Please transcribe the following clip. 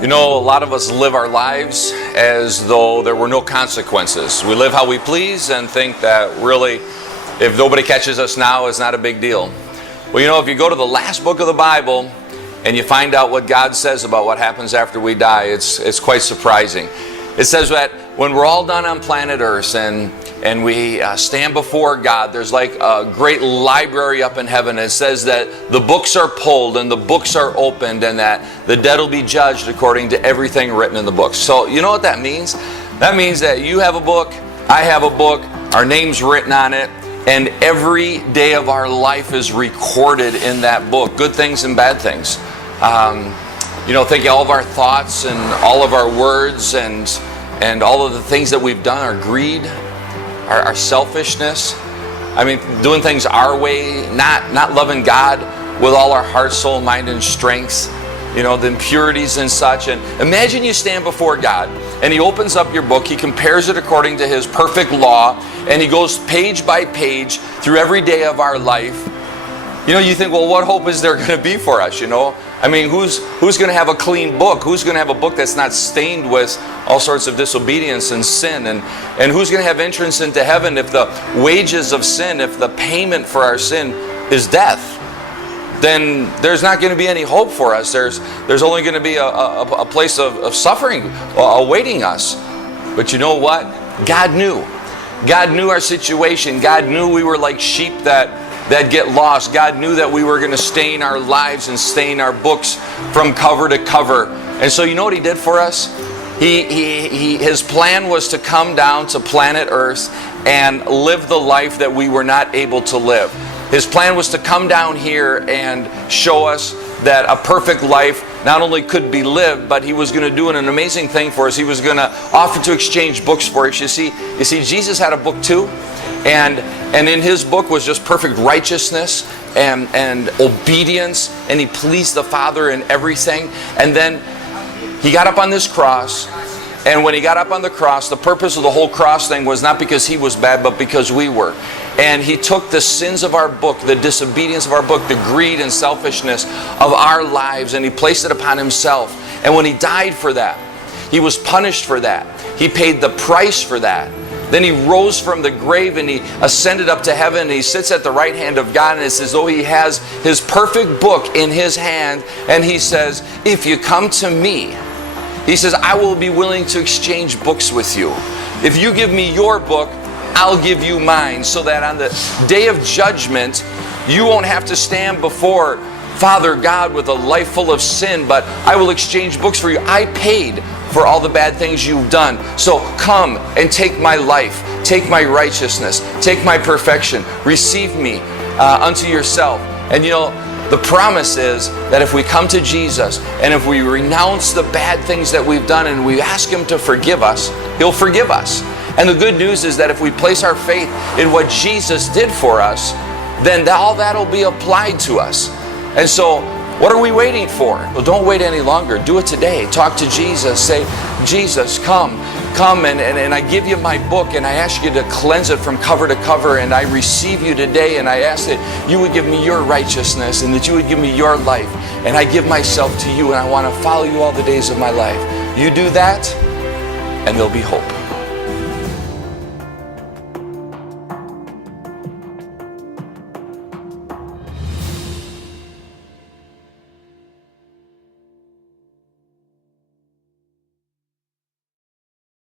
You know, a lot of us live our lives as though there were no consequences. We live how we please and think that really, if nobody catches us now, it's not a big deal. Well, you know, if you go to the last book of the Bible and you find out what God says about what happens after we die, it's quite surprising. It says that when we're all done on planet Earth and we stand before God, there's like a great library up in heaven. It says that the books are pulled and the books are opened and that the dead will be judged according to everything written in the books. So you know what that means? That means that you have a book, I have a book, our name's written on it, and every day of our life is recorded in that book, good things and bad things. You know, think all of our thoughts and all of our words and all of the things that we've done, our greed, our selfishness. I mean, doing things our way, not loving God with all our heart, soul, mind, and strength. You know, the impurities and such. And imagine you stand before God and He opens up your book, He compares it according to His perfect law, and He goes page by page through every day of our life. You know, you think, well, what hope is there going to be for us, you know? I mean, who's going to have a clean book? Who's going to have a book that's not stained with all sorts of disobedience and sin? And who's going to have entrance into heaven if the wages of sin, if the payment for our sin is death? Then there's not going to be any hope for us. There's only going to be a place of suffering awaiting us. But you know what? God knew. God knew our situation. God knew we were like sheep that get lost. God knew that we were going to stain our lives and stain our books from cover to cover. And so you know what He did for us? His plan was to come down to planet Earth and live the life that we were not able to live. His plan was to come down here and show us that a perfect life not only could be lived, but He was going to do an amazing thing for us. He was going to offer to exchange books for us. You see, Jesus had a book too. And in His book was just perfect righteousness and obedience, and He pleased the Father in everything. And then He got up on this cross, and when He got up on the cross, the purpose of the whole cross thing was not because He was bad, but because we were. And He took the sins of our book, the disobedience of our book, the greed and selfishness of our lives, and He placed it upon Himself. And when He died for that, He was punished for that. He paid the price for that. Then He rose from the grave and He ascended up to heaven and He sits at the right hand of God, and it's as though He has His perfect book in His hand, and He says, if you come to me, He says, I will be willing to exchange books with you. If you give me your book, I'll give you mine, so that on the day of judgment, you won't have to stand before Father God with a life full of sin, but I will exchange books for you. I paid for all the bad things you've done. So come and take my life, take my righteousness, take my perfection, receive me unto yourself. And you know, the promise is that if we come to Jesus and if we renounce the bad things that we've done and we ask Him to forgive us, He'll forgive us. And the good news is that if we place our faith in what Jesus did for us, then all that will be applied to us. And so, what are we waiting for? Well, don't wait any longer. Do it today. Talk to Jesus. Say, Jesus, come and I give you my book, and I ask you to cleanse it from cover to cover, and I receive you today, and I ask that you would give me your righteousness and that you would give me your life, and I give myself to you, and I want to follow you all the days of my life. You do that, and there'll be hope.